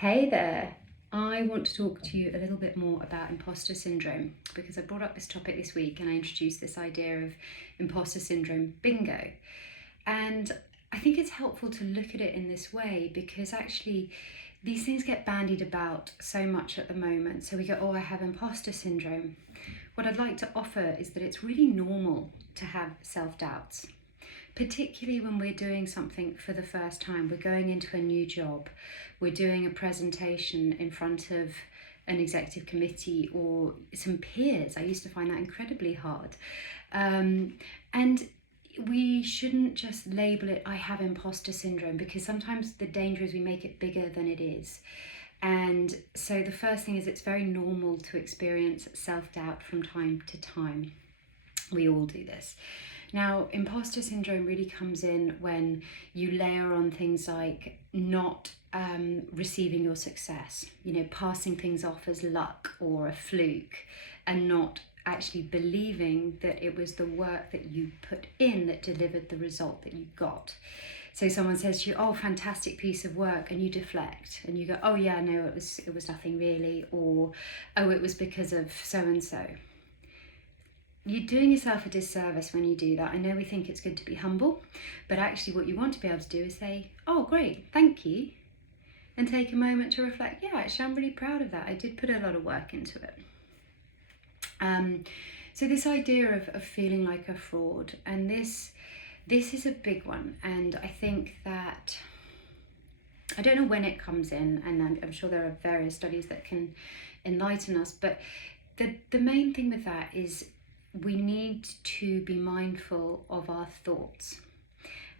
Hey there! I want to talk to you a little bit more about imposter syndrome because I brought up this topic this week and I introduced this idea of imposter syndrome bingo. And I think it's helpful to look at it in this way because actually these things get bandied about so much at the moment. So we go, oh, I have imposter syndrome. What I'd like to offer is that it's really normal to have self-doubts, particularly when we're doing something for the first time. We're going into a new job, we're doing a presentation in front of an executive committee or some peers. I used to find that incredibly hard. And we shouldn't just label it, I have imposter syndrome, because sometimes the danger is we make it bigger than it is. And so the first thing is it's very normal to experience self-doubt from time to time. We all do this. Now, imposter syndrome really comes in when you layer on things like not receiving your success, passing things off as luck or a fluke, and not actually believing that it was the work that you put in that delivered the result that you got. So someone says to you, oh, fantastic piece of work, and you deflect and you go, oh yeah, no, it was nothing really, or oh, it was because of so-and-so. You're doing yourself a disservice when you do that. I know we think it's good to be humble, but actually what you want to be able to do is say, oh, great, thank you, and take a moment to reflect, yeah, actually, I'm really proud of that. I did put a lot of work into it. So this idea of feeling like a fraud, and this is a big one, and I think that, I don't know when it comes in, and I'm sure there are various studies that can enlighten us, but the main thing with that is we need to be mindful of our thoughts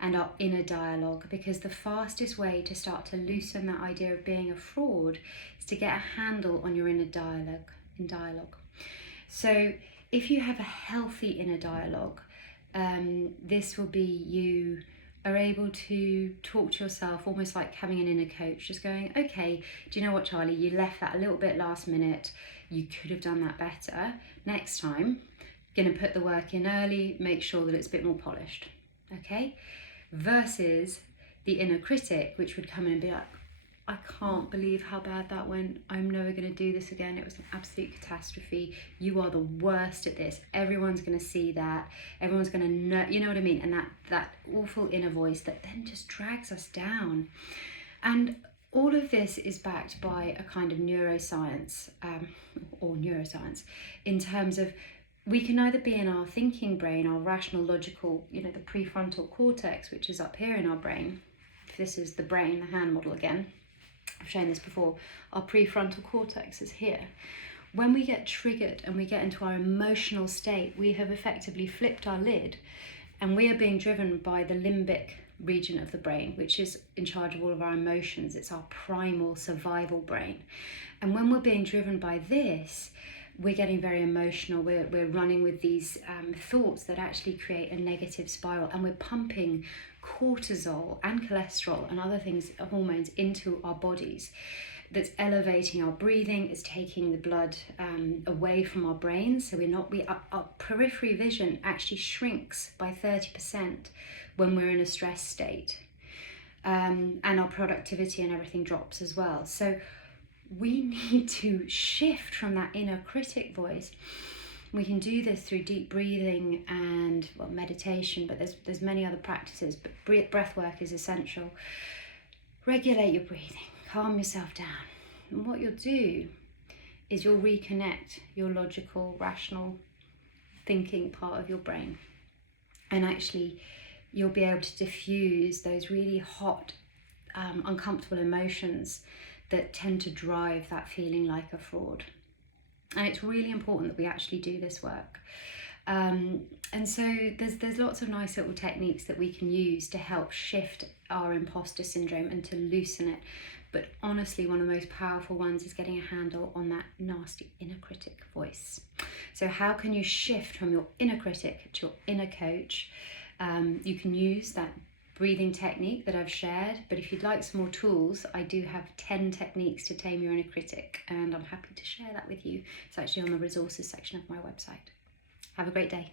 and our inner dialogue, because the fastest way to start to loosen that idea of being a fraud is to get a handle on your inner dialogue. So if you have a healthy inner dialogue, this will be you are able to talk to yourself almost like having an inner coach, just going, okay, do you know what, Charlie, you left that a little bit last minute, you could have done that better. Next time, going to put the work in early, make sure that it's a bit more polished, okay? Versus the inner critic, which would come in and be like, I can't believe how bad that went. I'm never going to do this again. It was an absolute catastrophe. You are the worst at this. Everyone's going to see that. Everyone's going to know, you know what I mean? And that awful inner voice that then just drags us down. And all of this is backed by a kind of neuroscience, in terms of we can either be in our thinking brain, our rational, logical, the prefrontal cortex, which is up here in our brain. If this is the brain, the hand model again, I've shown this before, our prefrontal cortex is here. When we get triggered and we get into our emotional state, we have effectively flipped our lid and we are being driven by the limbic region of the brain, which is in charge of all of our emotions. It's our primal survival brain. And when we're being driven by this, we're getting very emotional. We're running with these thoughts that actually create a negative spiral, and we're pumping cortisol and cholesterol and other things, hormones, into our bodies. That's elevating our breathing, it's taking the blood away from our brains. So our periphery vision actually shrinks by 30% when we're in a stress state, and our productivity and everything drops as well. So we need to shift from that inner critic voice. We can do this through deep breathing and meditation, but there's many other practices, but breath work is essential. Regulate your breathing, calm yourself down. And what you'll do is you'll reconnect your logical, rational thinking part of your brain. And actually, you'll be able to diffuse those really hot, uncomfortable emotions that tend to drive that feeling like a fraud. And it's really important that we actually do this work. And so there's lots of nice little techniques that we can use to help shift our imposter syndrome and to loosen it. But honestly, one of the most powerful ones is getting a handle on that nasty inner critic voice. So how can you shift from your inner critic to your inner coach? You can use that breathing technique that I've shared, but if you'd like some more tools, I do have 10 techniques to tame your inner critic, and I'm happy to share that with you. It's actually on the resources section of my website. Have a great day.